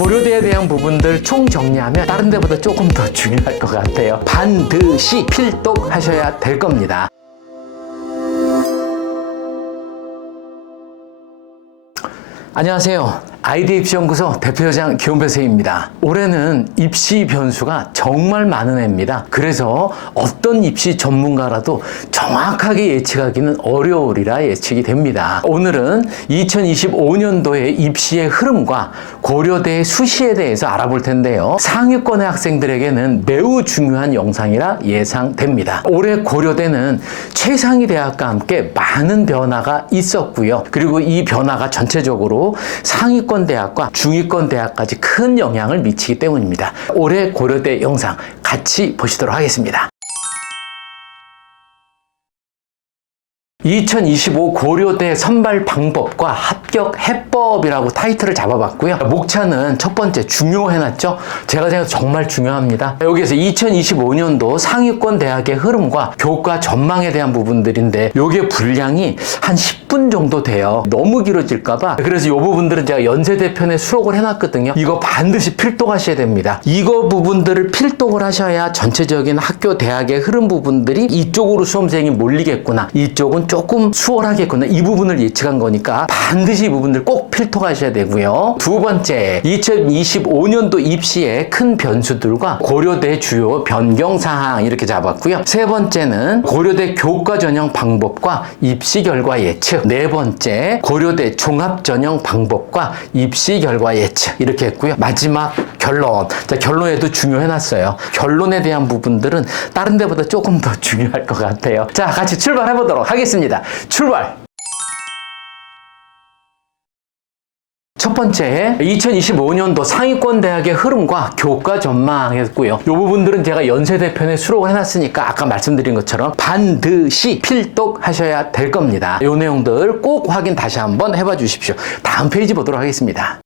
고려대에 대한 부분들 총 정리하면 다른 데보다 조금 더 중요할 것 같아요. 반드시 필독하셔야 될 겁니다. 안녕하세요. 아이디어 입시연구소 대표여장 기원배세입니다. 올해는 입시 변수가 정말 많은 해입니다. 그래서 어떤 입시 전문가라도 정확하게 예측하기는 어려우리라 예측이 됩니다. 오늘은 2025년도의 입시의 흐름과 고려대의 수시에 대해서 알아볼 텐데요. 상위권의 학생들에게는 매우 중요한 영상이라 예상됩니다. 올해 고려대는 최상위 대학과 함께 많은 변화가 있었고요. 그리고 이 변화가 전체적으로 상위권 대학과 중위권 대학까지 큰 영향을 미치기 때문입니다. 올해 고려대 영상 같이 보시도록 하겠습니다. 2025 고려대 선발 방법과 합격 해법이라고 타이틀을 잡아봤고요. 목차는 첫 번째 중요해놨죠. 제가 생각해도 정말 중요합니다. 여기에서 2025년도 상위권 대학의 흐름과 교과 전망에 대한 부분들인데 요게 분량이 한 10분 정도 돼요. 너무 길어질까봐. 그래서 이 부분들은 제가 연세대편에 수록을 해놨거든요. 이거 반드시 필독하셔야 됩니다. 이거 부분들을 필독을 하셔야 전체적인 학교 대학의 흐름 부분들이 이쪽으로 수험생이 몰리겠구나. 이쪽은 조금 수월하겠구나. 이 부분을 예측한 거니까 반드시 이 부분들 꼭 필독하셔야 되고요. 두 번째, 2025년도 입시의 큰 변수들과 고려대 주요 변경사항 이렇게 잡았고요. 세 번째는 고려대 교과 전형 방법과 입시 결과 예측. 네 번째, 고려대 종합 전형 방법과 입시 결과 예측 이렇게 했고요. 마지막 결론. 자, 결론에도 중요해놨어요. 결론에 대한 부분들은 다른 데보다 조금 더 중요할 것 같아요. 자, 같이 출발해 보도록 하겠습니다. 출발! 첫 번째, 2025년도 상위권 대학의 흐름과 교과 전망했고요. 이 부분들은 제가 연세대편에 수록을 해놨으니까 아까 말씀드린 것처럼 반드시 필독하셔야 될 겁니다. 이 내용들 꼭 확인 다시 한번 해봐 주십시오. 다음 페이지 보도록 하겠습니다.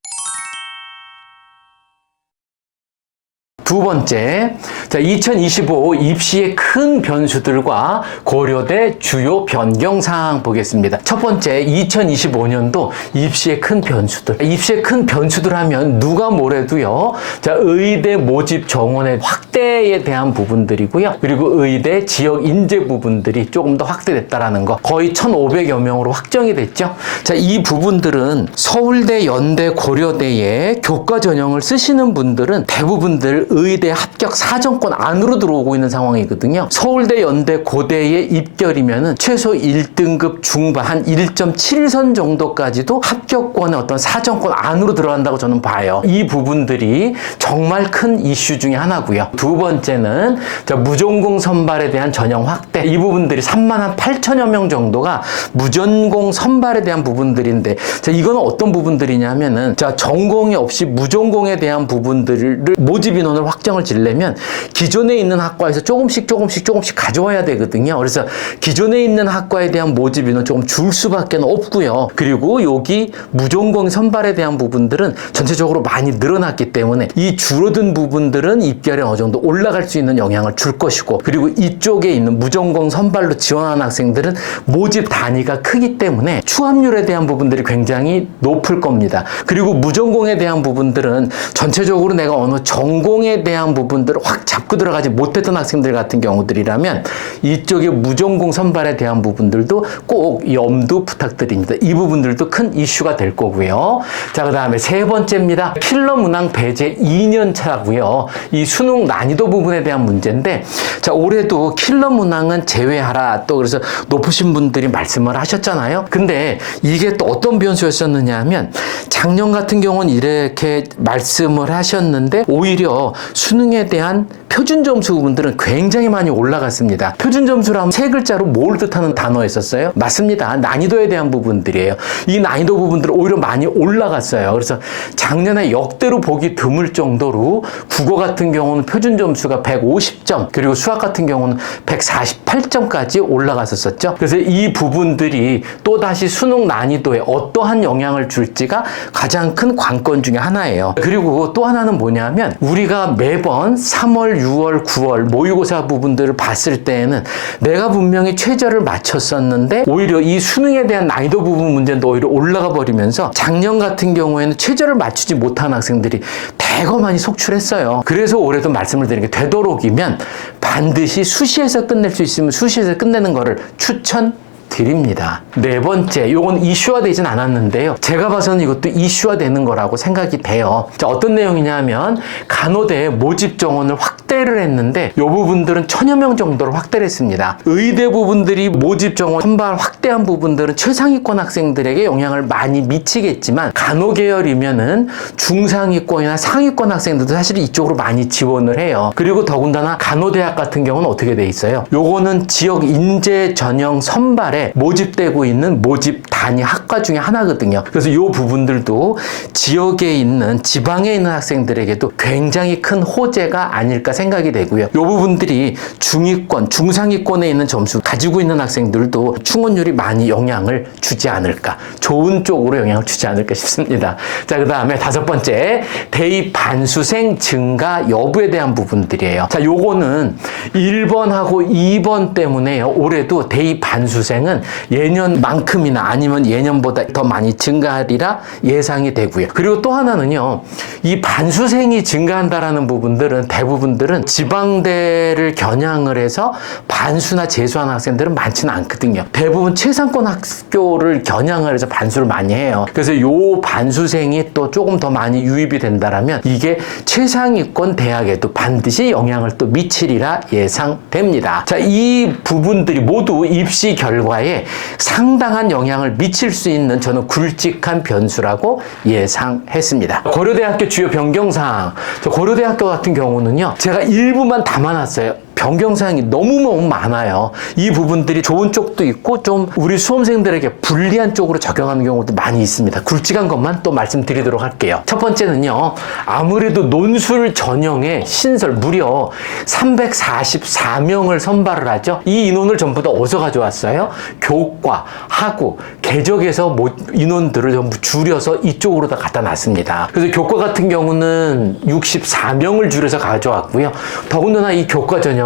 두 번째, 자, 2025 입시의 큰 변수들과 고려대 주요 변경사항 보겠습니다. 첫 번째, 2025년도 입시의 큰 변수들. 입시의 큰 변수들 하면 누가 뭐래도요. 자, 의대 모집 정원의 확대에 대한 부분들이고요. 그리고 의대 지역 인재 부분들이 조금 더 확대됐다라는 거. 거의 1,500여 명으로 확정이 됐죠. 자, 이 부분들은 서울대, 연대, 고려대에 교과 전형을 쓰시는 분들은 대부분들 의대 합격 사정권 안으로 들어오고 있는 상황이거든요. 서울대, 연대, 고대의 입결이면은 최소 1등급 중반 한 1.7선 정도까지도 합격권의 어떤 사정권 안으로 들어간다고 저는 봐요. 이 부분들이 정말 큰 이슈 중에 하나고요. 두 번째는 자, 무전공 선발에 대한 전형 확대. 이 부분들이 3만 8천여 명 정도가 무전공 선발에 대한 부분들인데 자, 이건 어떤 부분들이냐면은 자, 전공이 없이 무전공에 대한 부분들을 모집 인원을 확정을 지려면 기존에 있는 학과에서 조금씩 가져와야 되거든요. 그래서 기존에 있는 학과에 대한 모집 인원 조금 줄 수밖에 없고요. 그리고 여기 무전공 선발에 대한 부분들은 전체적으로 많이 늘어났기 때문에 이 줄어든 부분들은 입결에 어느 정도 올라갈 수 있는 영향을 줄 것이고 그리고 이쪽에 있는 무전공 선발로 지원하는 학생들은 모집 단위가 크기 때문에 추합률에 대한 부분들이 굉장히 높을 겁니다. 그리고 무전공에 대한 부분들은 전체적으로 내가 어느 전공에 대한 부분들을 확 잡고 들어가지 못했던 학생들 같은 경우들이라면 이쪽에 무전공 선발에 대한 부분들도 꼭 염두 부탁드립니다. 이 부분들도 큰 이슈가 될 거고요. 자, 그 다음에 세 번째입니다. 필러 문항 배제 2년 차고요. 이 수능 난이도 부분에 대한 문제인데 자, 올해도 킬러 문항은 제외하라 또 그래서 높으신 분들이 말씀을 하셨잖아요. 근데 이게 또 어떤 변수였었느냐 하면 작년 같은 경우는 이렇게 말씀을 하셨는데 오히려 수능에 대한 표준 점수 부분들은 굉장히 많이 올라갔습니다. 표준 점수라면 세 글자로 뭘 뜻하는 단어였었어요? 맞습니다. 난이도에 대한 부분들이에요. 이 난이도 부분들은 오히려 많이 올라갔어요. 그래서 작년에 역대로 보기 드물 정도로 국어 같은 경우는 표준 점수가 150점 그리고 수학 같은 경우는 148점까지 올라갔었죠. 그래서 이 부분들이 또다시 수능 난이도에 어떠한 영향을 줄지가 가장 큰 관건 중에 하나예요. 그리고 또 하나는 뭐냐면 우리가 매번 3월, 6월, 9월 모의고사 부분들을 봤을 때에는 내가 분명히 최저를 맞췄었는데 오히려 이 수능에 대한 난이도 부분 문제도 오히려 올라가 버리면서 작년 같은 경우에는 최저를 맞추지 못한 학생들이 대거 많이 속출했어요. 그래서 올해도 말씀을 드리는 게 되도록이면 반드시 수시에서 끝낼 수 있으면 수시에서 끝내는 거를 추천드립니다. 네 번째, 요건 이슈화되진 않았는데요. 제가 봐서는 이것도 이슈화되는 거라고 생각이 돼요. 자, 어떤 내용이냐면 간호대 모집 정원을 확대를 했는데 이 부분들은 1000여 명 정도를 확대를 했습니다. 의대 부분들이 모집 정원 선발 확대한 부분들은 최상위권 학생들에게 영향을 많이 미치겠지만 간호 계열이면은 중상위권이나 상위권 학생들도 사실 이쪽으로 많이 지원을 해요. 그리고 더군다나 간호대학 같은 경우는 어떻게 돼 있어요? 요거는 지역 인재 전형 선발에 모집되고 있는 모집 단위 학과 중에 하나거든요. 그래서 이 부분들도 지역에 있는 지방에 있는 학생들에게도 굉장히 큰 호재가 아닐까 생각이 되고요. 이 부분들이 중위권, 중상위권에 있는 점수 가지고 있는 학생들도 충원율이 많이 영향을 주지 않을까, 좋은 쪽으로 영향을 주지 않을까 싶습니다. 자, 그 다음에 다섯 번째, 대입 반수생 증가 여부에 대한 부분들이에요. 자, 요거는 1번하고 2번 때문에요. 올해도 대입 반수생은 예년만큼이나 아니면 예년보다 더 많이 증가하리라 예상이 되고요. 그리고 또 하나는요, 이 반수생이 증가한다라는 부분들은 대부분들은 지방대를 겨냥을 해서 반수나 재수하는 학생들은 많지는 않거든요. 대부분 최상권 학교를 겨냥을 해서 반수를 많이 해요. 그래서 요 반수생이 또 조금 더 많이 유입이 된다라면 이게 최상위권 대학에도 반드시 영향을 또 미치리라 예상됩니다. 자, 이 부분들이 모두 입시 결과에 상당한 영향을 미칠 수 있는 저는 굵직한 변수라고 예상했습니다. 고려대학교 주요 변경사항. 고려대학교 같은 경우는요, 제가 일부만 담아놨어요. 변경사항이 너무너무 많아요. 이 부분들이 좋은 쪽도 있고 좀 우리 수험생들에게 불리한 쪽으로 적용하는 경우도 많이 있습니다. 굵직한 것만 또 말씀드리도록 할게요. 첫 번째는요, 아무래도 논술 전형의 신설 무려 344명을 선발을 하죠. 이 인원을 전부 다 어디서 가져왔어요? 교과, 학우, 개적에서 인원들을 전부 줄여서 이쪽으로 다 갖다 놨습니다. 그래서 교과 같은 경우는 64명을 줄여서 가져왔고요. 더군다나 이 교과 전형은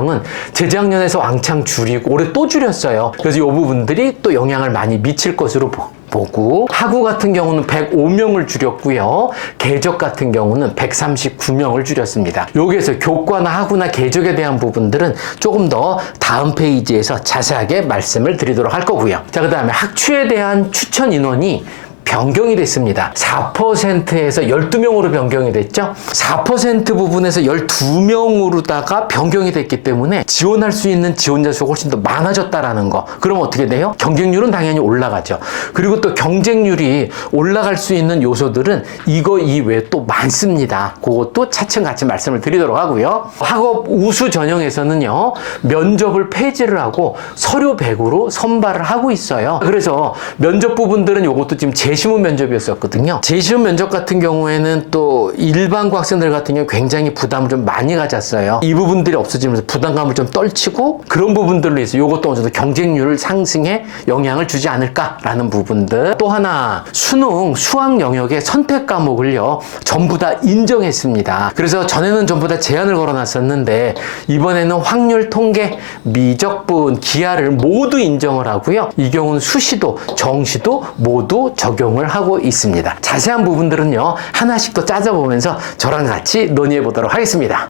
재작년에서 왕창 줄이고 올해 또 줄였어요. 그래서 이 부분들이 또 영향을 많이 미칠 것으로 보고, 학우 같은 경우는 105명을 줄였고요. 개적 같은 경우는 139명을 줄였습니다. 여기에서 교과나 학우나 개적에 대한 부분들은 조금 더 다음 페이지에서 자세하게 말씀을 드리도록 할 거고요. 자, 그 다음에 학추에 대한 추천 인원이 변경이 됐습니다. 4%에서 12명으로 변경이 됐죠. 4% 부분에서 12명으로다가 변경이 됐기 때문에 지원할 수 있는 지원자 수가 훨씬 더 많아졌다라는 거. 그럼 어떻게 돼요? 경쟁률은 당연히 올라가죠. 그리고 또 경쟁률이 올라갈 수 있는 요소들은 이거 이외에 또 많습니다. 그것도 차츰 같이 말씀을 드리도록 하고요. 학업 우수 전형에서는요, 면접을 폐지를 하고 서류 100으로 선발을 하고 있어요. 그래서 면접 부분들은 이것도 지금 재시문 면접이었었거든요. 재시문 면접 같은 경우에는 또 일반고 학생들 같은 경우 굉장히 부담을 좀 많이 가졌어요. 이 부분들이 없어지면서 부담감을 좀 떨치고 그런 부분들로 해서 이것도 어느 정도 경쟁률 상승에 영향을 주지 않을까라는 부분들. 또 하나, 수능 수학 영역의 선택 과목을요, 전부 다 인정했습니다. 그래서 전에는 전부 다 제한을 걸어놨었는데 이번에는 확률, 통계, 미적분, 기하를 모두 인정을 하고요. 이 경우는 수시도, 정시도 모두 적용을 하고 있습니다. 자세한 부분들은요, 하나씩 더 짜져보면서 저랑 같이 논의해 보도록 하겠습니다.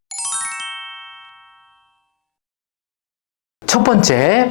첫 번째,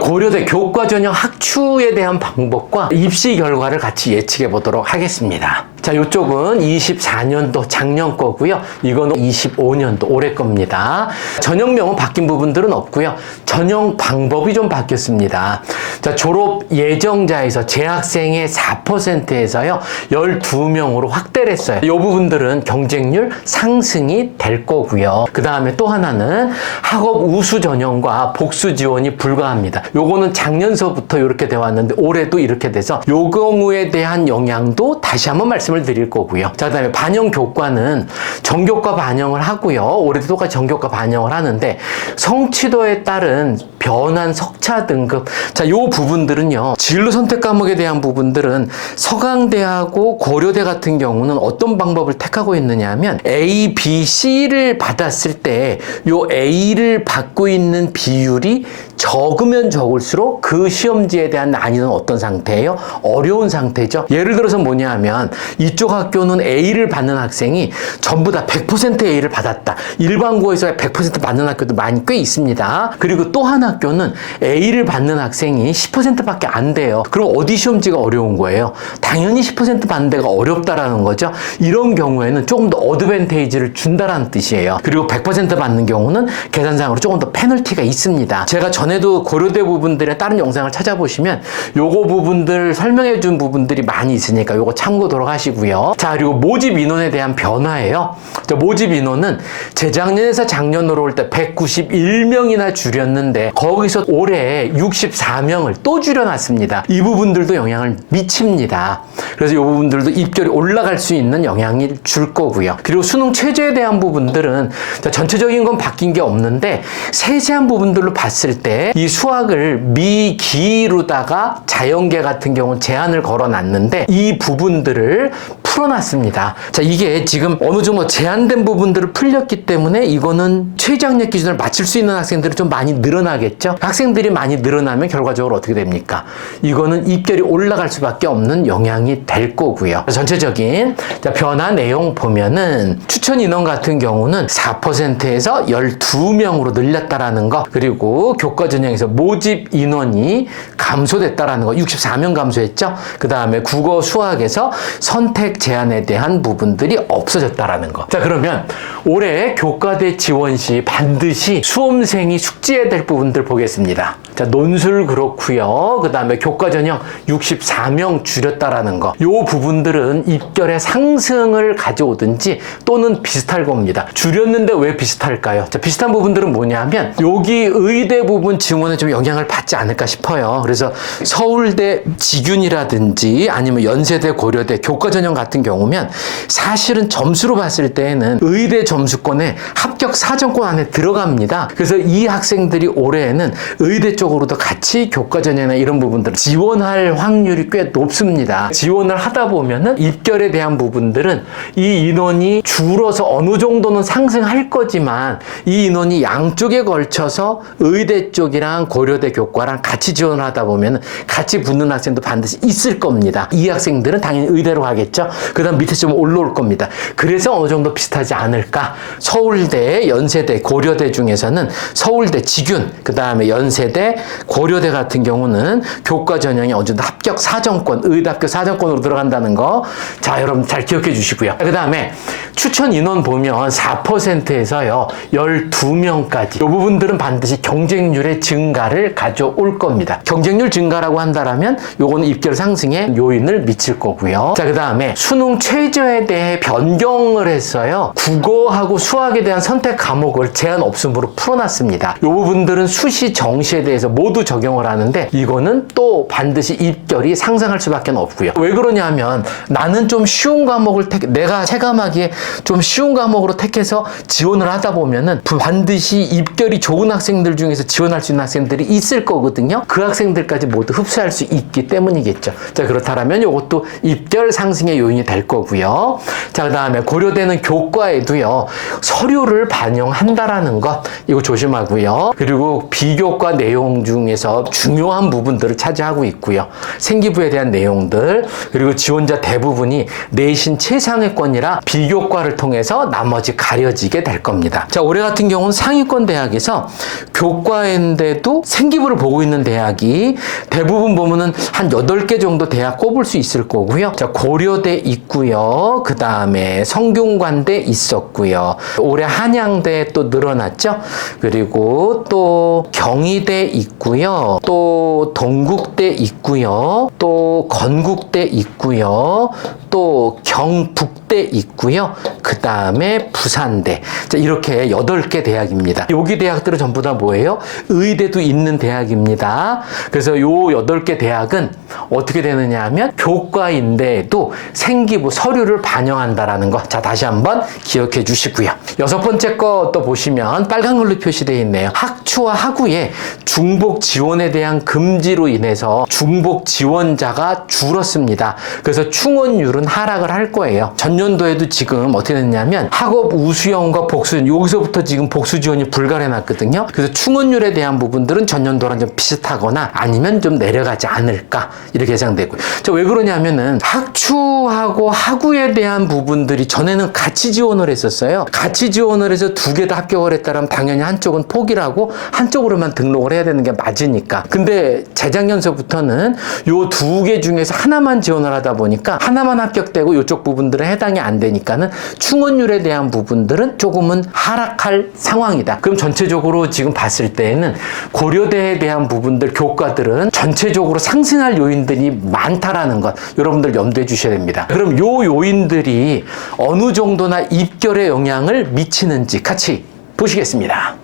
고려대 교과 전형 학추에 대한 방법과 입시 결과를 같이 예측해 보도록 하겠습니다. 자, 이쪽은 24년도 작년 거고요. 이거는 25년도 올해 겁니다. 전형명은 바뀐 부분들은 없고요. 전형 방법이 좀 바뀌었습니다. 자, 졸업 예정자에서 재학생의 4%에서요 12명으로 확대를 했어요. 이 부분들은 경쟁률 상승이 될 거고요. 그 다음에 또 하나는 학업 우수 전형과 복수 복수 지원이 불가합니다. 요거는 작년서부터 이렇게 돼 왔는데 올해도 이렇게 돼서 요 경우에 대한 영향도 다시 한번 말씀을 드릴 거고요. 자, 그다음에 반영 교과는 전교과 반영을 하고요. 올해도 똑같이 전교과 반영을 하는데 성취도에 따른 변환 석차 등급. 자, 요 부분들은요. 진로 선택 과목에 대한 부분들은 서강대하고 고려대 같은 경우는 어떤 방법을 택하고 있느냐 하면 A, B, C를 받았을 때 요 A를 받고 있는 비율이 적으면 적을수록 그 시험지에 대한 난이도는 어떤 상태예요? 어려운 상태죠. 예를 들어서 뭐냐 하면 이쪽 학교는 A를 받는 학생이 전부 다 100% A를 받았다. 일반고에서 100% 받는 학교도 많이 꽤 있습니다. 그리고 또 한 학교는 A를 받는 학생이 10%밖에 안 돼요. 그럼 어디 시험지가 어려운 거예요? 당연히 10% 받는 데가 어렵다라는 거죠. 이런 경우에는 조금 더 어드밴테이지를 준다라는 뜻이에요. 그리고 100% 받는 경우는 계산상으로 조금 더 페널티가 있습니다. 제가 전에도 고려대 부분들의 다른 영상을 찾아보시면 요거 부분들 설명해 준 부분들이 많이 있으니까 요거 참고도록 하시고요. 자, 그리고 모집 인원에 대한 변화예요. 자, 모집 인원은 재작년에서 작년으로 올 때 191명이나 줄였는데 거기서 올해 64명을 또 줄여놨습니다. 이 부분들도 영향을 미칩니다. 그래서 이 부분들도 입결이 올라갈 수 있는 영향을 줄 거고요. 그리고 수능 최저에 대한 부분들은 전체적인 건 바뀐 게 없는데 세세한 부분들로 봤을 때 이 수학을 미기로다가 자연계 같은 경우는 제한을 걸어놨는데 이 부분들을 풀어놨습니다. 자, 이게 지금 어느 정도 제한된 부분들을 풀렸기 때문에 이거는 최저학력 기준을 맞출 수 있는 학생들이 좀 많이 늘어나겠죠. 학생들이 많이 늘어나면 결과적으로 어떻게 됩니까? 이거는 입결이 올라갈 수밖에 없는 영향이 될 거고요. 전체적인 변화 내용 보면은 추천 인원 같은 경우는 4%에서 12명으로 늘렸다라는 거, 그리고 교과 전형에서 모집 인원이 감소됐다라는 거, 64명 감소했죠. 그 다음에 국어 수학에서 선택 제한에 대한 부분들이 없어졌다라는 거. 자, 그러면 올해 교과대 지원 시 반드시 수험생이 숙지해야 될 부분들 보겠습니다. 자, 논술 그렇고요. 그 다음에 교과 전형 64명 줄였다라는 거. 요 부분들은 입결의 상승을 가져오든지 또는 비슷할 겁니다. 줄였는데 왜 비슷할까요? 자, 비슷한 부분들은 뭐냐면 여기 의대 부분 지원에 좀 영향을 받지 않을까 싶어요. 그래서 서울대 지균이라든지 아니면 연세대 고려대 교과 전형 같은 경우면 사실은 점수로 봤을 때에는 의대 점수권에 합격 사정권 안에 들어갑니다. 그래서 이 학생들이 올해에는 의대 쪽으로도 같이 교과 전형이나 이런 부분들을 지원할 확률이 꽤 높습니다. 지원을 하다 보면은 입결에 대한 부분들은 이 인원이 줄어서 어느 정도는 상승할 거지만 이 인원이 양쪽에 걸쳐서 의대 쪽이랑 고려대 교과랑 같이 지원을 하다 보면 같이 붙는 학생도 반드시 있을 겁니다. 이 학생들은 당연히 의대로 가겠죠. 그 다음 밑에 좀 올라올 겁니다. 그래서 어느 정도 비슷하지 않을까. 서울대, 연세대, 고려대 중에서는 서울대 지균, 그 다음에 연세대, 고려대 같은 경우는 교과 전형이 어느 정도 합격 사정권, 의대 합격 사정권으로 들어간다는 거. 자, 여러분 잘 기억해 주시고요. 그 다음에 추천 인원 보면 4%에서요 12명까지 이 부분들은 반드시 경쟁률의 증가를 가져올 겁니다. 경쟁률 증가라고 한다라면 요거는 입결 상승에 요인을 미칠 거고요. 자, 그 다음에 수능 최저에 대해 변경을 했어요. 국어하고 수학에 대한 선택 과목을 제한 없음으로 풀어놨습니다. 요 부분들은 수시 정시에 대해서 모두 적용을 하는데 이거는 또 반드시 입결이 상승할 수밖에 없고요. 왜 그러냐면 나는 좀 쉬운 과목을 내가 체감하기에 좀 쉬운 과목으로 택해서 지원을 하다 보면은 반드시 입결이 좋은 학생들 중에서 지원할 수 있는 학생들이 있을 거거든요. 그 학생들까지 모두 흡수할 수 있기 때문이겠죠. 자, 그렇다면 이것도 입결 상승의 요인이 될 거고요. 자, 그 다음에 고려대는 교과에도요 서류를 반영한다라는 것, 이거 조심하고요. 그리고 비교과 내용 중에서 중요한 부분들을 차지하고 있고요. 생기부에 대한 내용들, 그리고 지원자 대부분이 내신 최상위권이라 비교과를 통해서 나머지 가려지게 될 겁니다. 자, 올해 같은 경우는 상위권 대학에서 교과인데도 생기부를 보고 있는 대학이 대부분 보면은 한 8개 정도 대학 꼽을 수 있을 거고요. 자, 고려대 있고요. 그 다음에 성균관대 있었고요. 올해 한양대 또 늘어났죠. 그리고 또 경희대 있고요. 또 동국대 있고요. 또 건국대 있고요. 또 경북대 있고요. 그 다음에 부산대. 자, 이렇게 8개 대학입니다. 여기 대학들은 전부 다 뭐예요? 의대도 있는 대학입니다. 그래서 요 8개 대학은 어떻게 되느냐 하면 교과인데도 생기부 서류를 반영한다라는 거. 자, 다시 한번 기억해 주시고요. 6번째 거 또 보시면 빨간 걸로 표시되어 있네요. 학추와 학우의 중복 지원에 대한 금지로 인해서 중복 지원자가 줄었습니다. 그래서 충원율은 하락을 할 거예요. 전년도에도 지금 어떻게 됐냐면 학업 우수형과 복수형, 여기서부터 지금 복수 지원이 불가해 놨거든요. 그래서 충원율에 대한 부분들은 전년도랑 좀 비슷하거나 아니면 좀 내려가지 않을까 이렇게 예상되고요. 왜 그러냐면은 학추하고 학우에 대한 부분들이 전에는 같이 지원을 했었어요. 같이 지원을 해서 2개 다 합격을 했다면 당연히 한쪽은 포기를 하고 한쪽으로만 등록을 해야 되는 게 맞으니까. 근데 재작년서부터는 요 2개 중에서 하나만 지원을 하다 보니까 하나만 합격되고 이쪽 부분들은 해당이 안 되니까는 충원율에 대한 부분들은 조금은 하락할 상황이다. 그럼 전체적으로 지금 봤을 때에는 고려대에 대한 부분들, 교과들은 전체적으로 상승할 요인들이 많다라는 것 여러분들 염두해 주셔야 됩니다. 그럼 요 요인들이 어느 정도나 입결에 영향을 미치는지 같이 보시겠습니다.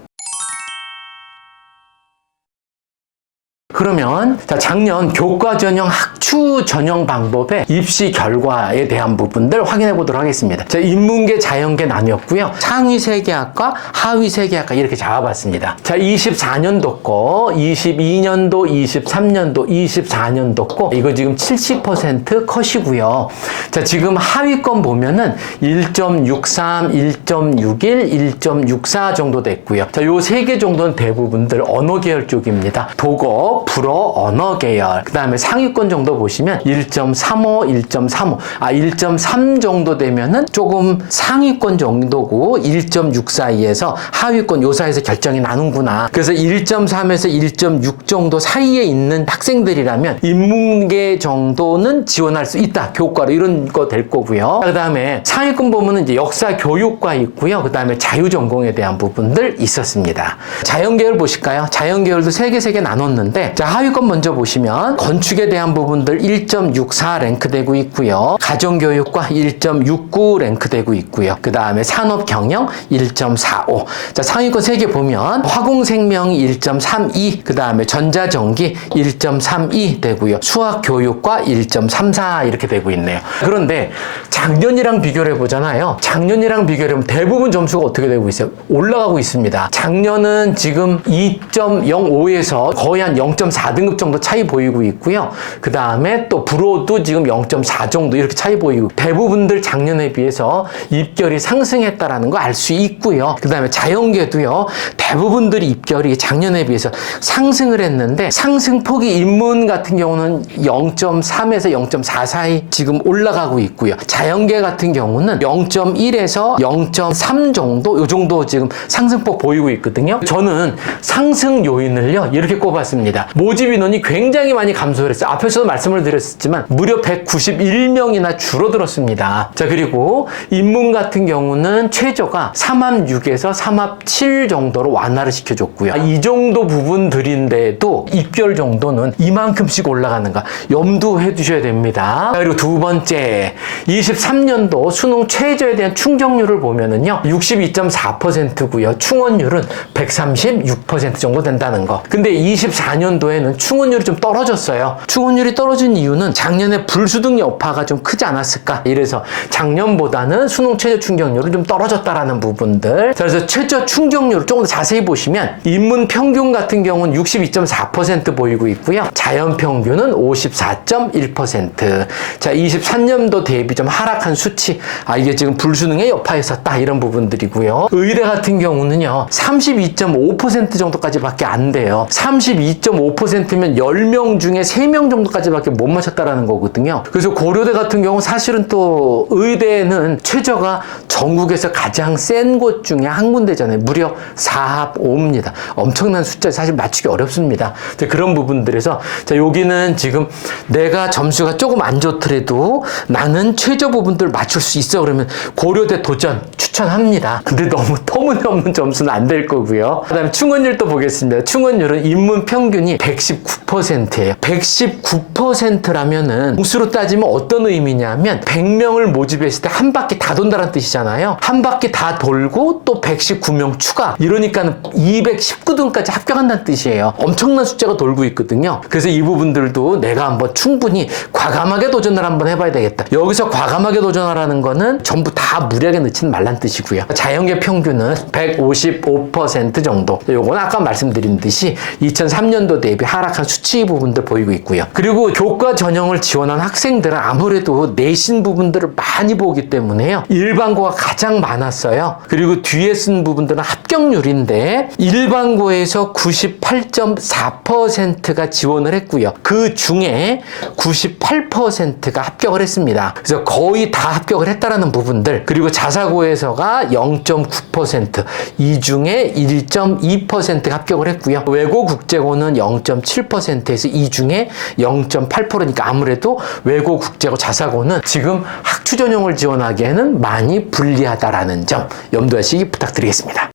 그러면 자, 작년 교과 전형 학추 전형 방법의 입시 결과에 대한 부분들 확인해 보도록 하겠습니다. 자, 인문계, 자연계 나뉘었고요. 상위 3개학과, 하위 3개학과 이렇게 잡아봤습니다. 자, 24년도 거, 22년도, 23년도, 24년도 거 이거 지금 70% 컷이고요. 자, 지금 하위권 보면은 1.63, 1.61, 1.64 정도 됐고요. 자, 요 3개 정도는 대부분들 언어 계열 쪽입니다. 독어, 불어, 언어 계열. 그 다음에 상위권 정도 보시면 1.35, 1.35, 1.3 정도 되면은 조금 상위권 정도고 1.6 사이에서 하위권 요 사이에서 결정이 나는구나. 그래서 1.3에서 1.6 정도 사이에 있는 학생들이라면 인문계 정도는 지원할 수 있다. 교과로 이런 거 될 거고요. 그 다음에 상위권 보면은 이제 역사 교육과 있고요. 그 다음에 자유전공에 대한 부분들 있었습니다. 자연계열 보실까요? 자연계열도 3개 나눴는데 자, 하위권 먼저 보시면 건축에 대한 부분들 1.64 랭크되고 있고요. 가정교육과 1.69 랭크되고 있고요. 그 다음에 산업경영 1.45. 자, 상위권 3개 보면 화공생명이 1.32, 그 다음에 전자전기 1.32 되고요. 수학교육과 1.34 이렇게 되고 있네요. 그런데 작년이랑 비교를 해보잖아요. 작년이랑 비교를 하면 대부분 점수가 어떻게 되고 있어요? 올라가고 있습니다. 작년은 지금 2.05에서 거의 한 0.4등급 정도 차이 보이고 있고요. 그 다음에 또 불어도 지금 0.4 정도 이렇게 차이 보이고 대부분들 작년에 비해서 입결이 상승했다라는 거 알 수 있고요. 그 다음에 자연계도요. 대부분들이 입결이 작년에 비해서 상승을 했는데 상승폭이 인문 같은 경우는 0.3에서 0.4 사이 지금 올라가고 있고요. 자연계 같은 경우는 0.1에서 0.3 정도 요 정도 지금 상승폭 보이고 있거든요. 저는 상승 요인을요. 이렇게 꼽았습니다. 모집 인원이 굉장히 많이 감소를 했어요. 앞에서도 말씀을 드렸지만 무려 191명이나 줄어들었습니다. 자, 그리고 인문 같은 경우는 최저가 3합6에서 3합7 정도로 완화를 시켜줬고요. 이 정도 부분들인데도 입결 정도는 이만큼씩 올라가는가 염두해 두셔야 됩니다. 자, 그리고 2번째 23년도 수능 최저에 대한 충족률을 보면은요 62.4%고요. 충원율은 136% 정도 된다는 거. 근데 24년도에는 충원율이 좀 떨어졌어요. 충원율이 떨어진 이유는 작년에 불수능 여파가 좀 크지 않았을까. 이래서 작년보다는 수능 최저 충족률은 좀 떨어졌다라는 부분들. 그래서 최저 충족률을 조금 더 자세히 보시면 인문 평균 같은 경우는 62.4% 보이고 있고요. 자연 평균은 54.1%. 자, 23년도 대비 좀 하락한 수치. 이게 지금 불수능에 여파가 있었다 이런 부분들이고요. 의대 같은 경우는요 32.5% 정도까지밖에 안 돼요. 32.5% 99%면 10명 중에 3명 정도까지밖에 못 마셨다라는 거거든요. 그래서 고려대 같은 경우 사실은 또 의대는 최저가 전국에서 가장 센 곳 중에 한 군데잖아요. 무려 4합5입니다. 엄청난 숫자 사실 맞추기 어렵습니다. 그런 부분들에서 자, 여기는 지금 내가 점수가 조금 안 좋더라도 나는 최저 부분들 맞출 수 있어 그러면 고려대 도전 추천합니다. 근데 너무 터무니없는 점수는 안 될 거고요. 그 다음에 충원율도 보겠습니다. 충원율은 인문 평균이 119%예요. 119%라면은 공수로 따지면 어떤 의미냐면 100명을 모집했을 때 한 바퀴 다 돈다는 뜻이잖아요. 한 바퀴 다 돌고 또 119명 추가. 이러니까 219등까지 합격한다는 뜻이에요. 엄청난 숫자가 돌고 있거든요. 그래서 이 부분들도 내가 한번 충분히 과감하게 도전을 한번 해봐야 되겠다. 여기서 과감하게 도전하라는 거는 전부 다 무리하게 넣지는 말란 뜻이고요. 자연계 평균은 155% 정도. 요건 아까 말씀드린 듯이 2003년도 대비 하락한 수치 부분들 보이고 있고요. 그리고 교과 전형을 지원한 학생들은 아무래도 내신 부분들을 많이 보기 때문에요. 일반고가 가장 많았어요. 그리고 뒤에 쓴 부분들은 합격률인데 일반고에서 98.4%가 지원을 했고요. 그 중에 98%가 합격을 했습니다. 그래서 거의 다 합격을 했다라는 부분들. 그리고 자사고에서가 0.9%, 이 중에 1.2%가 합격을 했고요. 외고국제고는 0.7%에서 이 중에 0.8%니까 아무래도 외고국제고 자사고는 지금 학추 전형을 지원하기에는 많이 불리하다라는 점 염두하시기 부탁드리겠습니다.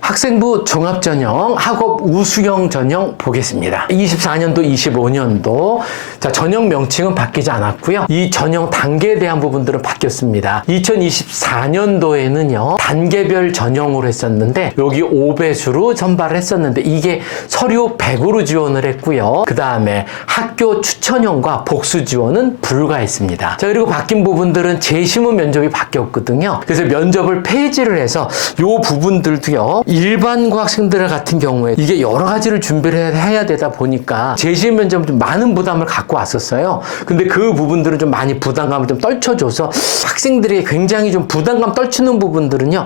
학생부 종합전형, 학업 우수형 전형 보겠습니다. 24년도, 25년도 자 전형 명칭은 바뀌지 않았고요. 이 전형 단계에 대한 부분들은 바뀌었습니다. 2024년도에는요. 단계별 전형으로 했었는데 여기 5배수로 선발을 했었는데 이게 서류 100으로 지원을 했고요. 그 다음에 학교 추천형과 복수 지원은 불가했습니다. 자 그리고 바뀐 부분들은 재시문 면접이 바뀌었거든요. 그래서 면접을 폐지를 해서 이 부분들도요. 일반고 학생들 같은 경우에 이게 여러 가지를 준비를 해야 되다 보니까 재시험 면접은 좀 많은 부담을 갖고 왔었어요. 근데 그 부분들은 좀 많이 부담감을 좀 떨쳐줘서 학생들이 굉장히 좀 부담감 떨치는 부분들은요.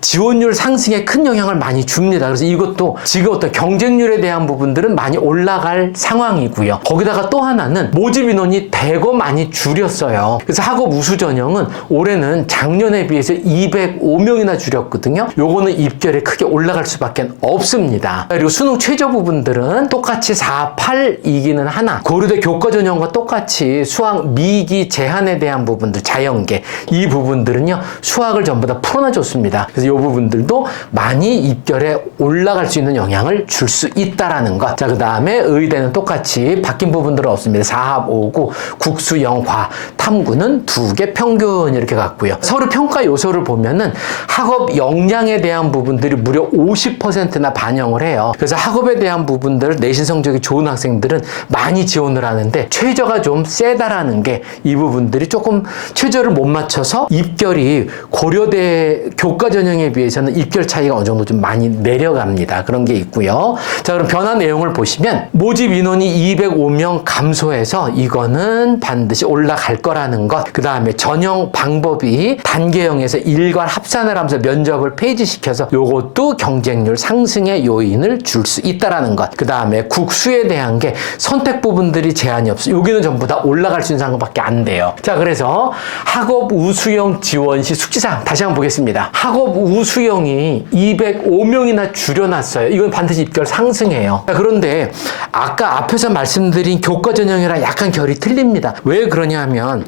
지원율 상승에 큰 영향을 많이 줍니다. 그래서 이것도 지금 어떤 경쟁률에 대한 부분들은 많이 올라갈 상황이고요. 거기다가 또 하나는 모집 인원이 대거 많이 줄였어요. 그래서 학업 우수 전형은 올해는 작년에 비해서 205명이나 줄였거든요. 요거는 입결에 크게 올라갈 수밖에 없습니다. 그리고 수능 최저 부분들은 똑같이 4, 8이기는 하나 고려대 교과 전형과 똑같이 수학 미기 제한에 대한 부분들 자연계 이 부분들은요 수학을 전부 다 풀어놔줬습니다. 그래서 이 부분들도 많이 입결에 올라갈 수 있는 영향을 줄 수 있다라는 것. 자, 그 다음에 의대는 똑같이 바뀐 부분들은 없습니다. 4합 5구 국수 영과 탐구는 2개 평균 이렇게 갔고요. 서류 평가 요소를 보면은 학업 역량에 대한 부분들이 무려 50%나 반영을 해요. 그래서 학업에 대한 부분들 내신 성적이 좋은 학생들은 많이 지원을 하는데 최저가 좀 세다라는 게 이 부분들이 조금 최저를 못 맞춰서 입결이 고려대 교과 전형에 비해서는 입결 차이가 어느 정도 좀 많이 내려갑니다. 그런 게 있고요. 자, 그럼 변화 내용을 보시면 모집 인원이 205명 감소해서 이거는 반드시 올라갈 거라는 것. 그 다음에 전형 방법이 단계형에서 일괄 합산을 하면서 면접을 폐지시켜서 요것도 경쟁률 상승의 요인을 줄 수 있다라는 것. 그 다음에 국수에 대한 게 선택 부분들이 제한이 없어. 여기는 전부 다 올라갈 수 있는 상황밖에 안 돼요. 자, 그래서 학업 우수형 지원 시 숙지사항 다시 한번 보겠습니다. 학업 우수형이 205명이나 줄여놨어요. 이건 반드시 입결 상승해요. 자, 그런데 아까 앞에서 말씀드린 교과 전형이랑 약간 결이 틀립니다. 왜 그러냐면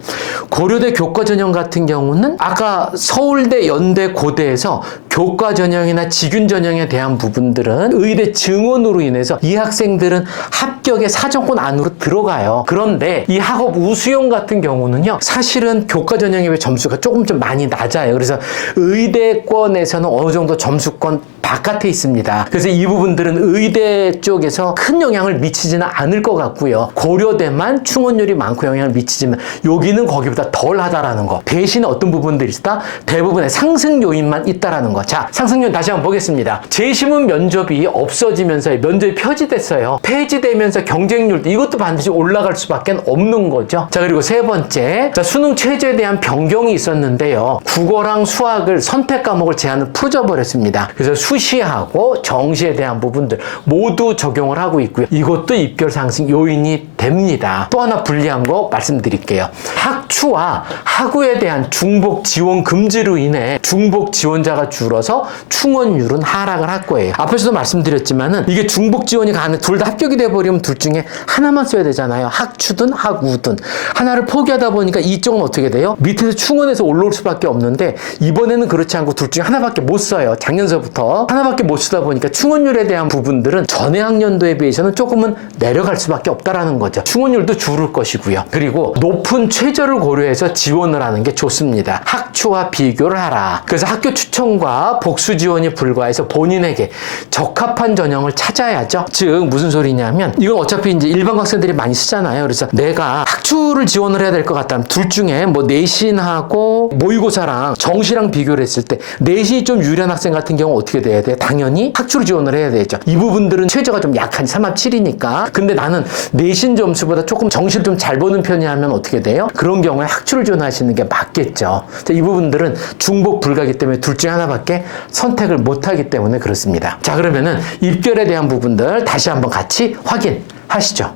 고려대 교과 전형 같은 경우는 아까 서울대, 연대, 고대에서 교과 전형이나 직윤 전형에 대한 부분들은 의대 증원으로 인해서 이 학생들은 합격의 사정권 안으로 들어가요. 그런데 이 학업 우수형 같은 경우는요. 사실은 교과 전형에 비해 점수가 조금 좀 많이 낮아요. 그래서 의대권에서는 어느 정도 점수권 바깥에 있습니다. 그래서 이 부분들은 의대 쪽에서 큰 영향을 미치지는 않을 것 같고요. 고려대만 충원율이 많고 영향을 미치지만 여기는 거기보다 덜 하다라는 거. 대신 어떤 부분들이 있다? 대부분의 상승 요인만 있다라는 거. 자, 상승 요인 다시 한번 보겠습니다. 재시문 면접이 없어지면서 면접이 폐지됐어요. 폐지되면서 경쟁률도 이것도 반드시 올라갈 수밖에 없는 거죠. 자, 그리고 세 번째, 자, 수능 최저에 대한 변경이 있었는데요. 국어랑 수학을 선택 과목을 제한을 풀어줘 버렸습니다. 그래서 수시하고 정시에 대한 부분들 모두 적용을 하고 있고요. 이것도 입결 상승 요인이 됩니다. 또 하나 불리한 거 말씀드릴게요. 학추와 학우에 대한 중복 지원 금지로 인해 중복 지원자가 줄어서 충원율은 하락을 할 거예요. 앞에서도 말씀드렸지만은 이게 중복 지원이 가능, 둘 다 합격이 돼버리면 둘 중에 하나만 써야 되잖아요. 학추든 학우든. 하나를 포기하다 보니까 이쪽은 어떻게 돼요? 밑에서 충원해서 올라올 수밖에 없는데 이번에는 그렇지 않고 둘 중에 하나밖에 못 써요. 작년서부터 하나밖에 못 쓰다 보니까 충원율에 대한 부분들은 전해 학년도에 비해서는 조금은 내려갈 수밖에 없다라는 거죠. 충원율도 줄을 것이고요. 그리고 높은 최저를 고려해서 지원을 하는 게 좋습니다. 학추와 비교를 하라. 그래서 학교 추천과 복수 지원이 불과해서 본인에게 적합한 전형을 찾아야죠. 즉 무슨 소리냐면 이건 어차피 이제 일반 학생들이 많이 쓰잖아요. 그래서 내가 학추를 지원을 해야 될 것 같다면 둘 중에 뭐 내신하고 모의고사랑 정시랑 비교를 했을 때 내신이 좀 유리한 학생 같은 경우 어떻게 돼야 돼? 당연히 학추를 지원을 해야 되죠. 이 부분들은 최저가 좀 약한 3합7이니까 근데 나는 내신 점수보다 조금 정시를 좀 잘 보는 편이라면 어떻게 돼요? 그런 경우에 학추를 지원하시는 게 맞겠죠. 자, 이 부분들은 중복 불가이기 때문에 둘 중에 하나밖에 선택을 못하기 때문에 그렇습니다. 자, 그러면은 입결에 대한 부분들 다시 한번 같이 확인하시죠.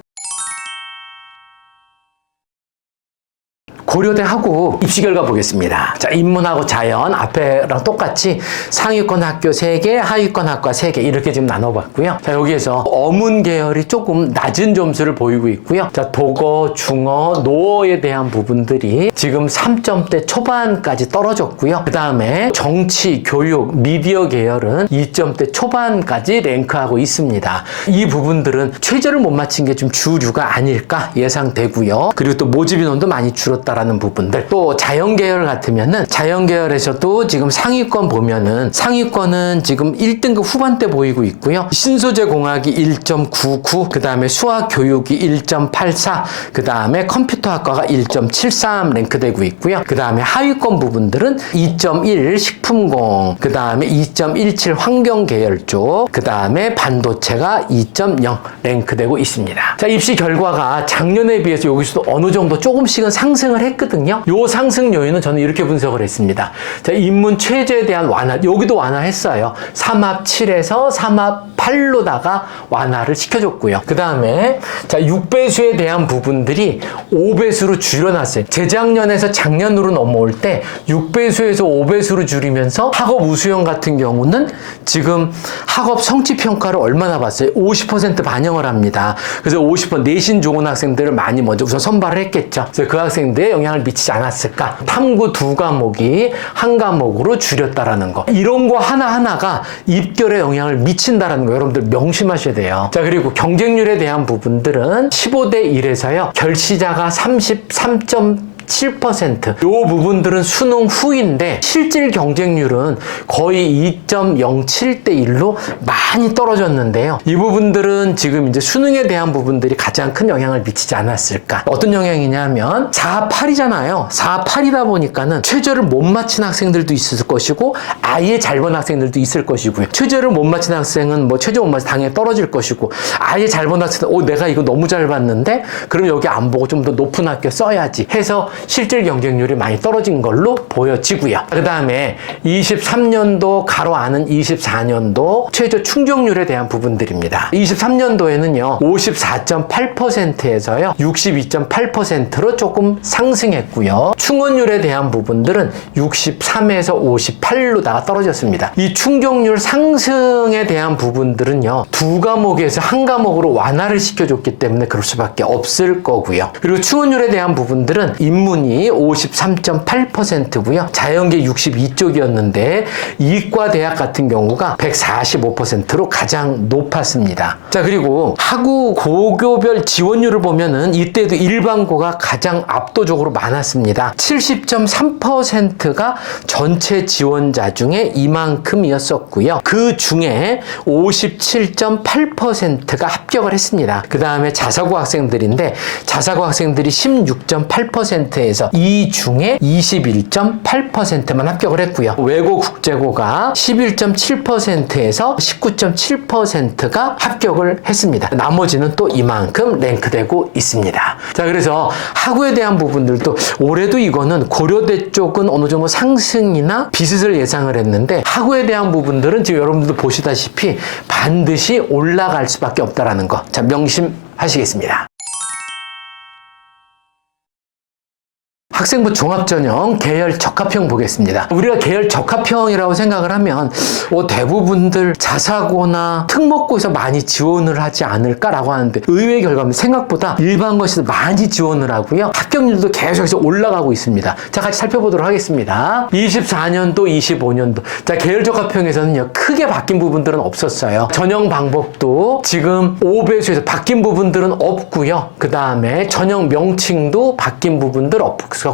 고려대하고 입시 결과 보겠습니다. 자, 인문하고 자연 앞에랑 똑같이 상위권 학교 3개, 하위권 학과 3개 이렇게 지금 나눠봤고요. 자, 여기에서 어문 계열이 조금 낮은 점수를 보이고 있고요. 자, 독어, 중어, 노어에 대한 부분들이 지금 3점대 초반까지 떨어졌고요. 그 다음에 정치, 교육, 미디어 계열은 2점대 초반까지 랭크하고 있습니다. 이 부분들은 최저를 못 맞춘 게 좀 주류가 아닐까 예상되고요. 그리고 또 모집 인원도 많이 줄었다라는 부분들. 또 자연 계열 같으면은 자연 계열에서도 지금 상위권 보면은 상위권은 지금 1등급 후반대 보이고 있고요. 신소재 공학이 1.99, 그 다음에 수학 교육이 1.84, 그 다음에 컴퓨터 학과가 1.73 랭크되고 있고요. 그 다음에 하위권 부분들은 2.1 식품공, 그 다음에 2.17 환경 계열 쪽, 그 다음에 반도체가 2.0 랭크되고 있습니다. 자, 입시 결과가 작년에 비해서 여기서도 어느 정도 조금씩은 상승을 했거든요. 요 상승 요인은 저는 이렇게 분석을 했습니다. 자, 인문 최저에 대한 완화, 여기도 완화했어요. 3합7에서 3합8로다가 완화를 시켜줬고요. 그 다음에 자, 6배수에 대한 부분들이 5배수로 줄여놨어요. 재작년에서 작년으로 넘어올 때 6배수에서 5배수로 줄이면서 학업 우수형 같은 경우는 지금 학업 성취평가를 얼마나 봤어요? 50% 반영을 합니다. 그래서 50% 내신 좋은 학생들을 많이 먼저 우선 선발을 했겠죠. 그래서 그 학생들의 영향을 미치지 않았을까? 탐구 2과목이 1과목으로 줄였다라는 거. 이런 거 하나하나가 입결에 영향을 미친다라는 거 여러분들 명심하셔야 돼요. 자, 그리고 경쟁률에 대한 부분들은 15대 1에서요. 결시자가 33.7%. 요 부분들은 수능 후인데 실질 경쟁률은 거의 2.07대 1로 많이 떨어졌는데요. 이 부분들은 지금 이제 수능에 대한 부분들이 가장 큰 영향을 미치지 않았을까? 어떤 영향이냐면 4.8이잖아요. 4.8이다 보니까는 최저를 못 맞힌 학생들도 있을 것이고 아예 잘 본 학생들도 있을 것이고요. 최저를 못 맞힌 학생은 뭐 최저 못 맞힌 당연히 떨어질 것이고 아예 잘 본 학생은 내가 이거 너무 잘 봤는데 그럼 여기 안 보고 좀 더 높은 학교 써야지 해서 실질 경쟁률이 많이 떨어진 걸로 보여지고요. 그 다음에 23년도 가로 안은 24년도 최저 충족률에 대한 부분들입니다. 23년도에는요 54.8%에서요 62.8%로 조금 상승했고요. 충원율에 대한 부분들은 63에서 58로다가 떨어졌습니다. 이 충족률 상승에 대한 부분들은요 2과목에서 1과목으로 완화를 시켜줬기 때문에 그럴 수밖에 없을 거고요. 그리고 충원율에 대한 부분들은 인문이 53.8%고요. 자연계 62쪽이었는데 이과 대학 같은 경우가 145%로 가장 높았습니다. 자, 그리고 하구 고교별 지원율을 보면은 이때도 일반고가 가장 압도적으로 많았습니다. 70.3%가 전체 지원자 중에 이만큼이었었고요. 그 중에 57.8%가 합격을 했습니다. 그 다음에 자사고 학생들인데 자사고 학생들이 16.8% 20%에서 이 중에 21.8%만 합격을 했고요. 외고 국제고가 11.7%에서 19.7%가 합격을 했습니다. 나머지는 또 이만큼 랭크되고 있습니다. 자, 그래서 학우에 대한 부분들도 올해도 이거는 고려대 쪽은 어느 정도 상승이나 비슷을 예상을 했는데 학우에 대한 부분들은 지금 여러분들도 보시다시피 반드시 올라갈 수밖에 없다라는 거. 자, 명심하시겠습니다. 학생부 종합전형 계열 적합형 보겠습니다. 우리가 계열 적합형이라고 생각을 하면 대부분들 자사고나 특목고에서 많이 지원을 하지 않을까라고 하는데 의외의 결과는 생각보다 일반고에서 많이 지원을 하고요. 합격률도 계속해서 올라가고 있습니다. 자, 같이 살펴보도록 하겠습니다. 24년도, 25년도. 자, 계열 적합형에서는요, 크게 바뀐 부분들은 없었어요. 전형 방법도 지금 5배수에서 바뀐 부분들은 없고요. 그 다음에 전형 명칭도 바뀐 부분들 없고요.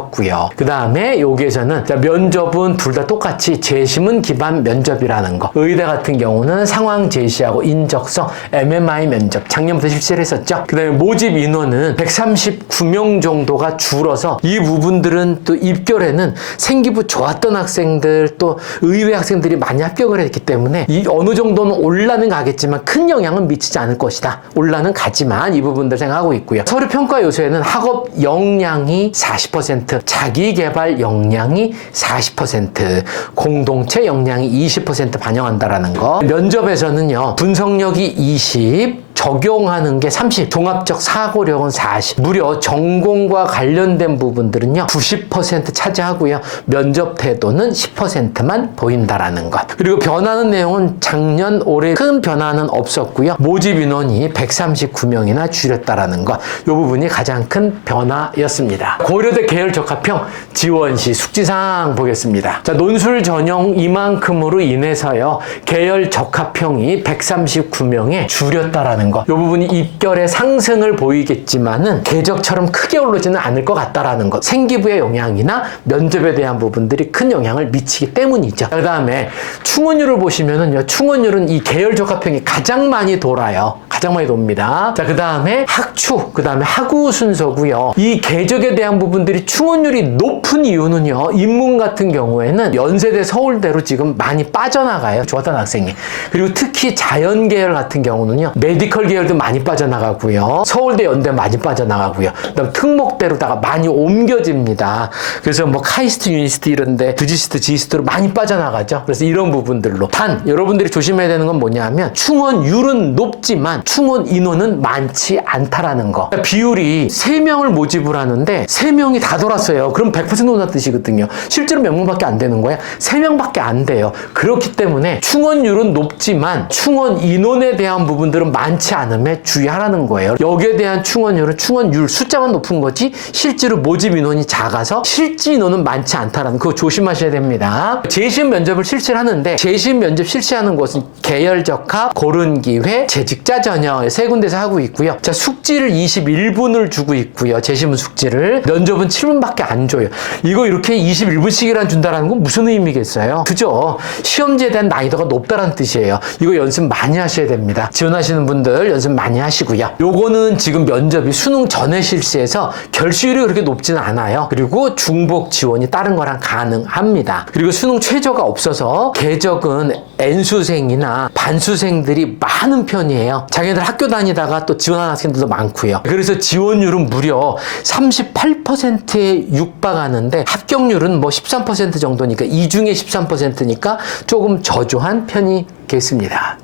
그 다음에 여기에서는 면접은 둘 다 똑같이 재심은 기반 면접이라는 거. 의대 같은 경우는 상황 제시하고 인적성, MMI 면접 작년부터 실시를 했었죠. 그 다음에 모집 인원은 139명 정도가 줄어서 이 부분들은 또 입결에는 생기부 좋았던 학생들 또 의외 학생들이 많이 합격을 했기 때문에 이 어느 정도는 올라는 가겠지만 큰 영향은 미치지 않을 것이다. 올라는 가지만 이 부분들 생각하고 있고요. 서류 평가 요소에는 학업 역량이 40%, 자기개발 역량이 40%, 공동체 역량이 20% 반영한다라는 거. 면접에서는요, 분석력이 20, 적용하는 게 30, 종합적 사고력은 40, 무려 전공과 관련된 부분들은요 90% 차지하고요. 면접 태도는 10%만 보인다라는 것. 그리고 변하는 내용은 작년 올해 큰 변화는 없었고요. 모집 인원이 139명이나 줄였다라는 것. 이 부분이 가장 큰 변화였습니다. 고려대 계열 적합형 지원 시 숙지사항 보겠습니다. 자, 논술 전형 이만큼으로 인해서요 계열 적합형이 139명에 줄였다라는 거. 이 부분이 입결의 상승을 보이겠지만은 궤적처럼 크게 오르지는 않을 것 같다라는 것. 생기부의 영향이나 면접에 대한 부분들이 큰 영향을 미치기 때문이죠. 그 다음에 충원율을 보시면은요, 충원율은 이 계열 적합형이 가장 많이 돌아요. 가장 많이 돕니다. 자, 그 다음에 학추, 그 다음에 학우 순서고요. 이 궤적에 대한 부분들이 충원율이 높은 이유는요, 인문 같은 경우에는 연세대, 서울대로 지금 많이 빠져나가요. 좋았던 학생이. 그리고 특히 자연 계열 같은 경우는요, 메디컬 계열도 많이 빠져나가고요. 서울대, 연대 많이 빠져나가고요. 그다음 특목대로다가 많이 옮겨집니다. 그래서 뭐 카이스트, 유니스트 이런데 두지스트, 지스트로 많이 빠져나가죠. 그래서 이런 부분들로. 단 여러분들이 조심해야 되는 건 뭐냐면 충원율은 높지만 충원 인원은 많지 않다라는 거. 비율이 3명을 모집을 하는데 3명이 다 돌았어요. 그럼 100% 온다는 뜻이거든요. 실제로 몇 명밖에 안 되는 거야? 3명밖에 안 돼요. 그렇기 때문에 충원율은 높지만 충원 인원에 대한 부분들은 많지 않음에 주의하라는 거예요. 여기에 대한 충원율은 충원율 숫자만 높은 거지 실제로 모집 인원이 작아서 실제 인원은 많지 않다라는 그거 조심하셔야 됩니다. 재심 면접을 실시하는데 재심 면접 실시하는 곳은 계열적합, 고른기회, 재직자 전형 세 군데서 하고 있고요. 자, 숙지를 21분을 주고 있고요. 재심은 숙지를. 면접은 7분밖에 안 줘요. 이거 이렇게 21분씩이란 준다라는 건 무슨 의미겠어요? 그죠? 시험지에 대한 난이도가 높다라는 뜻이에요. 이거 연습 많이 하셔야 됩니다. 지원하시는 분들 연습 많이 하시고요. 요거는 지금 면접이 수능 전에 실시해서 결실이 그렇게 높지는 않아요. 그리고 중복 지원이 다른 거랑 가능합니다. 그리고 수능 최저가 없어서 궤적은 N수생이나 반수생들이 많은 편이에요. 자기네들 학교 다니다가 또 지원하는 학생들도 많고요. 그래서 지원율은 무려 38%에 육박하는데 합격률은 뭐 13% 정도니까 이 중에 13%니까 조금 저조한 편이겠습니다.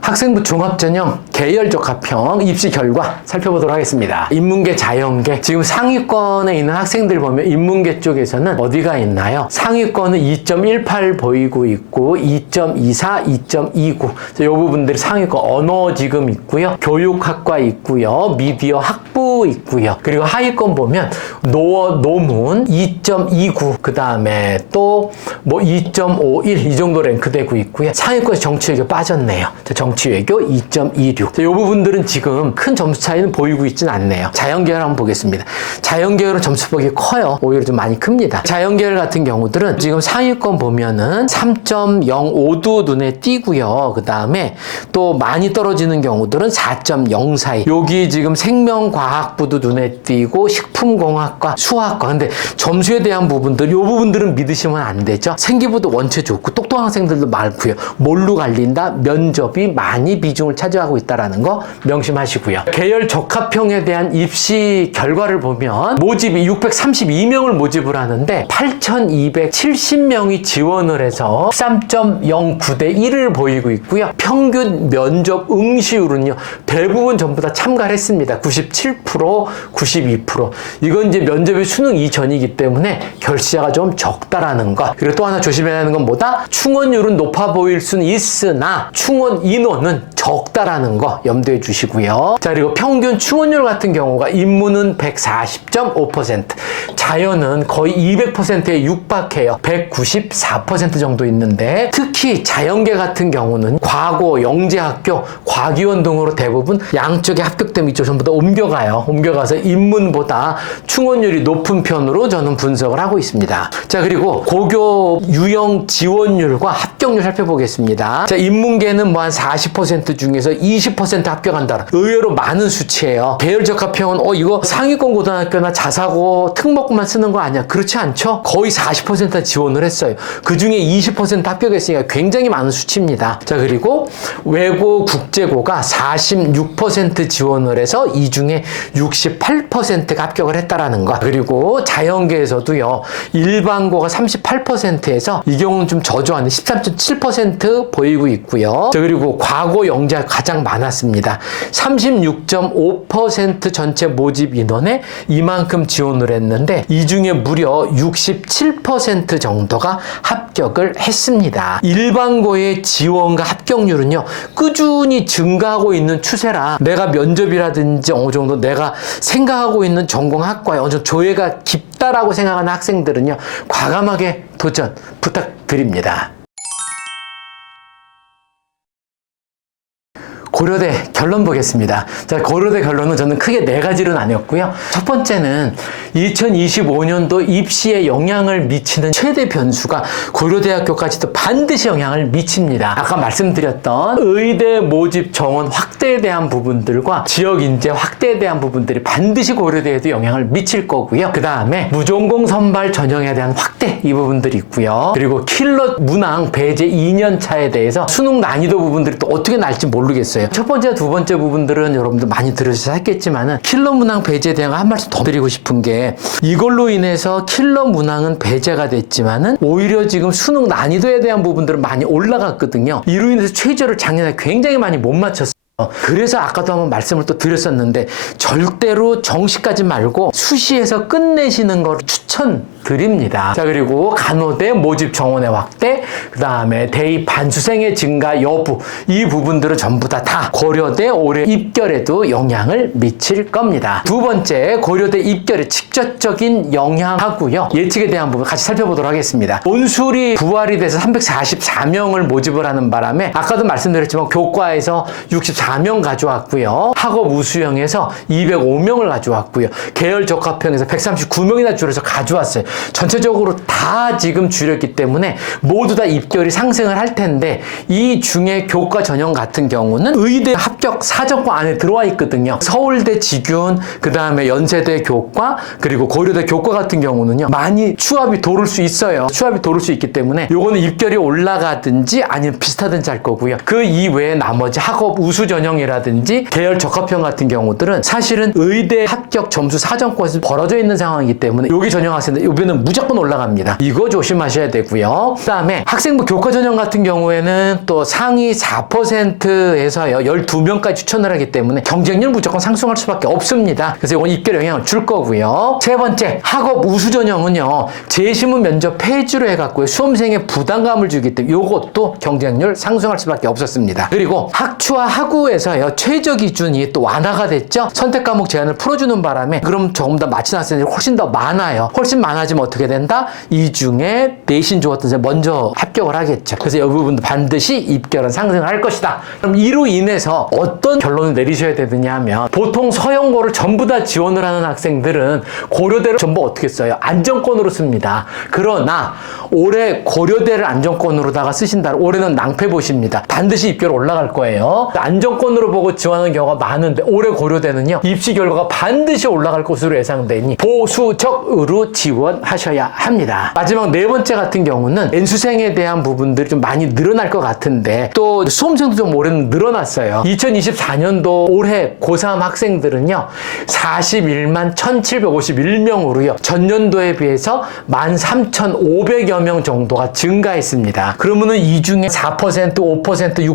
학생부 종합전형 계열적합형 입시 결과 살펴보도록 하겠습니다. 인문계, 자연계 지금 상위권에 있는 학생들 보면 인문계 쪽에서는 어디가 있나요? 상위권은 2.18 보이고 있고 2.24, 2.29 이 부분들이 상위권. 언어 지금 있고요. 교육학과 있고요. 미디어 학부 있고요. 그리고 하위권 보면 노어, 노문 2.29 그 다음에 또 뭐 2.51 이 정도 랭크되고 있고요. 상위권에 정치외교 빠졌네요. 정치 정치외교 2.26. 이 부분들은 지금 큰 점수 차이는 보이고 있지는 않네요. 자연계열 한번 보겠습니다. 자연계열은 점수폭이 커요. 오히려 좀 많이 큽니다. 자연계열 같은 경우들은 지금 상위권 보면은 3.05도 눈에 띄고요. 그 다음에 또 많이 떨어지는 경우들은 4.04. 여기 지금 생명과학부도 눈에 띄고 식품공학과, 수학과. 근데 점수에 대한 부분들, 이 부분들은 믿으시면 안 되죠. 생기부도 원체 좋고 똑똑한 학생들도 많고요. 뭘로 갈린다? 면접이 많이 비중을 차지하고 있다는 거 명심하시고요. 계열 적합형에 대한 입시 결과를 보면 모집이 632명을 모집을 하는데 8,270명이 지원을 해서 13.09대 1을 보이고 있고요. 평균 면접 응시율은요. 대부분 전부 다 참가를 했습니다. 97%, 92%. 이건 이제 면접의 수능 이전이기 때문에 결시자가 좀 적다라는 것. 그리고 또 하나 조심해야 하는 건 뭐다? 충원율은 높아 보일 수는 있으나 충원 인원은 적다라는 거 염두에 주시고요. 자, 그리고 평균 충원율 같은 경우가 인문은 140.5%, 자연은 거의 200%에 육박해요. 194% 정도 있는데 특히 자연계 같은 경우는 과고, 영재학교, 과기원 등으로 대부분 양쪽에 합격되면 이쪽 전부 다 옮겨가요. 옮겨가서 인문보다 충원율이 높은 편으로 저는 분석을 하고 있습니다. 자, 그리고 고교 유형 지원율과 합격률 살펴보겠습니다. 자, 인문계는 뭐 한 40% 중에서 20% 합격한다. 의외로 많은 수치예요. 계열 적합형은 이거 상위권 고등학교나 자사고 특목고만 쓰는 거 아니야? 그렇지 않죠? 거의 40% 지원을 했어요. 그 중에 20% 합격했으니까 굉장히 많은 수치입니다. 자, 그리고 외고 국제고가 46% 지원을 해서 이 중에 68%가 합격을 했다라는 것. 그리고 자연계에서도요. 일반고가 38%에서 이 경우는 좀 저조한데 13.7% 보이고 있고요. 자, 그리고 과고 영재가 가장 많았습니다. 36.5% 전체 모집 인원에 이만큼 지원을 했는데 이 중에 무려 67% 정도가 합격을 했습니다. 일반고의 지원과 합격률은요. 꾸준히 증가하고 있는 추세라 내가 면접이라든지 어느 정도 내가 생각하고 있는 전공학과에 어느 정도 조예가 깊다라고 생각하는 학생들은요. 과감하게 도전 부탁드립니다. 고려대 결론 보겠습니다. 자, 고려대 결론은 저는 크게 네 가지로 나뉘었고요. 첫 번째는 2025년도 입시에 영향을 미치는 최대 변수가 고려대학교까지도 반드시 영향을 미칩니다. 아까 말씀드렸던 의대 모집 정원 확대에 대한 부분들과 지역 인재 확대에 대한 부분들이 반드시 고려대에도 영향을 미칠 거고요. 그 다음에 무전공 선발 전형에 대한 확대 이 부분들이 있고요. 그리고 킬러 문항 배제 2년 차에 대해서 수능 난이도 부분들이 또 어떻게 날지 모르겠어요. 첫 번째, 두 번째 부분들은 여러분들 많이 들으셔서 했겠지만은 킬러 문항 배제에 대한 한 말씀 더 드리고 싶은 게 이걸로 인해서 킬러 문항은 배제가 됐지만은 오히려 지금 수능 난이도에 대한 부분들은 많이 올라갔거든요. 이로 인해서 최저를 작년에 굉장히 많이 못 맞췄어요. 그래서 아까도 한번 말씀을 또 드렸었는데 절대로 정시까지 말고 수시에서 끝내시는 걸 추천드립니다. 자, 그리고 간호대 모집 정원의 확대, 그 다음에 대입 반수생의 증가 여부, 이 부분들은 전부 다 고려대 올해 입결에도 영향을 미칠 겁니다. 두 번째, 고려대 입결에 직접적인 영향하고요. 예측에 대한 부분 같이 살펴보도록 하겠습니다. 논술이 부활이 돼서 344명을 모집을 하는 바람에 아까도 말씀드렸지만 교과에서 64명 가져왔고요. 학업 우수형에서 205명을 가져왔고요. 계열 적합형에서 139명이나 줄여서 가져왔어요. 전체적으로 다 지금 줄였기 때문에 모두 다 입결이 상승을 할 텐데 이 중에 교과 전형 같은 경우는 의대 합격 사정과 안에 들어와 있거든요. 서울대 직윤, 그 다음에 연세대 교과, 그리고 고려대 교과 같은 경우는요. 많이 추합이 도를 수 있어요. 추합이 도를 수 있기 때문에 요거는 입결이 올라가든지 아니면 비슷하든지 할 거고요. 그 이외에 나머지 학업 우수 전형이라든지 계열 적합형 같은 경우들은 사실은 의대 합격 점수 사정권에서 벌어져 있는 상황이기 때문에 여기 전형 학생들 이번에는 무조건 올라갑니다. 이거 조심하셔야 되고요. 그 다음에 학생부 교과 전형 같은 경우에는 또 상위 4%에서요 12명까지 추천을 하기 때문에 경쟁률 무조건 상승할 수밖에 없습니다. 그래서 이건 입결 영향을 줄 거고요. 세 번째, 학업 우수 전형은요 재시문 면접 폐지로 해갖고 수험생의 부담감을 주기 때문에 이것도 경쟁률 상승할 수밖에 없었습니다. 그리고 학추와 학우에서요 최저 기준이 또 완화가 됐죠. 선택 과목 제한을 풀어주는 바람에 그럼 조금 더 마친 학생들이 훨씬 더 많아요. 훨씬 많아지면 맞으면 어떻게 된다? 이 중에 내신 좋았던 사람이 먼저 합격을 하겠죠. 그래서 이 부분도 반드시 입결은 상승을 할 것이다. 그럼 이로 인해서 어떤 결론을 내리셔야 되느냐 하면 보통 서영고를 전부 다 지원을 하는 학생들은 고려대를 전부 어떻게 써요? 안정권으로 씁니다. 그러나 올해 고려대를 안정권으로다가 쓰신다. 올해는 낭패 보십니다. 반드시 입결 올라갈 거예요. 안정권으로 보고 지원하는 경우가 많은데 올해 고려대는요. 입시 결과가 반드시 올라갈 것으로 예상되니 보수적으로 지원하셔야 합니다. 마지막 네 번째 같은 경우는 N수생에 대한 부분들이 좀 많이 늘어날 것 같은데 또 수험생도 좀 올해는 늘어났어요. 2024년도 올해 고3 학생들은요. 41만 1751명으로요. 전년도에 비해서 13,500여 명 정도가 증가했습니다. 그러면은 이 중에 4%, 5%,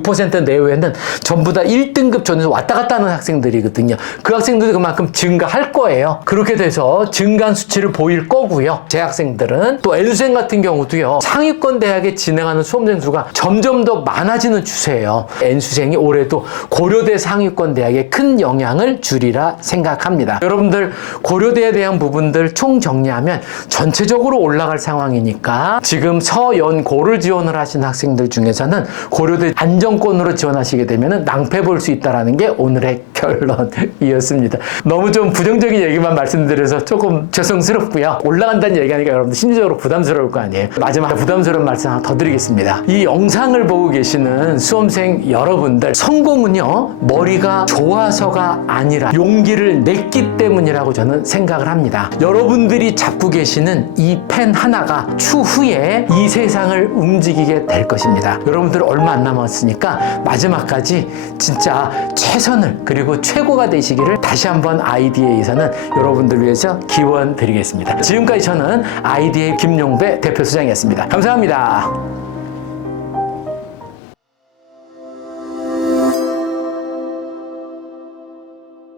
6% 내외는 전부 다 1등급 전에서 왔다 갔다 하는 학생들이거든요. 그 학생들이 그만큼 증가할 거예요. 그렇게 돼서 증가한 수치를 보일 거고요. 재학생들은 또 N수생 같은 경우도요. 상위권 대학에 진행하는 수험생 수가 점점 더 많아지는 추세예요. N수생이 올해도 고려대 상위권 대학에 큰 영향을 주리라 생각합니다. 여러분들 고려대에 대한 부분들 총 정리하면 전체적으로 올라갈 상황이니까 지금 서연고를 지원을 하신 학생들 중에서는 고려대 안정권으로 지원하시게 되면 낭패 볼 수 있다는 게 오늘의 결론이었습니다. 너무 좀 부정적인 얘기만 말씀드려서 조금 죄송스럽고요. 올라간다는 얘기하니까 여러분들 심리적으로 부담스러울 거 아니에요. 마지막 부담스러운 말씀 하나 더 드리겠습니다. 이 영상을 보고 계시는 수험생 여러분들, 성공은요 머리가 좋아서가 아니라 용기를 냈기 때문이라고 저는 생각을 합니다. 여러분들이 잡고 계시는 이 펜 하나가 추후에 이 세상을 움직이게 될 것입니다. 여러분들 얼마 안 남았으니까 마지막까지 진짜 최선을 그리고 최고가 되시기를 다시 한번 아이디에이에서는 여러분들 위해서 기원 드리겠습니다. 지금까지 저는 아이디에이 김용배 대표 수장이었습니다. 감사합니다.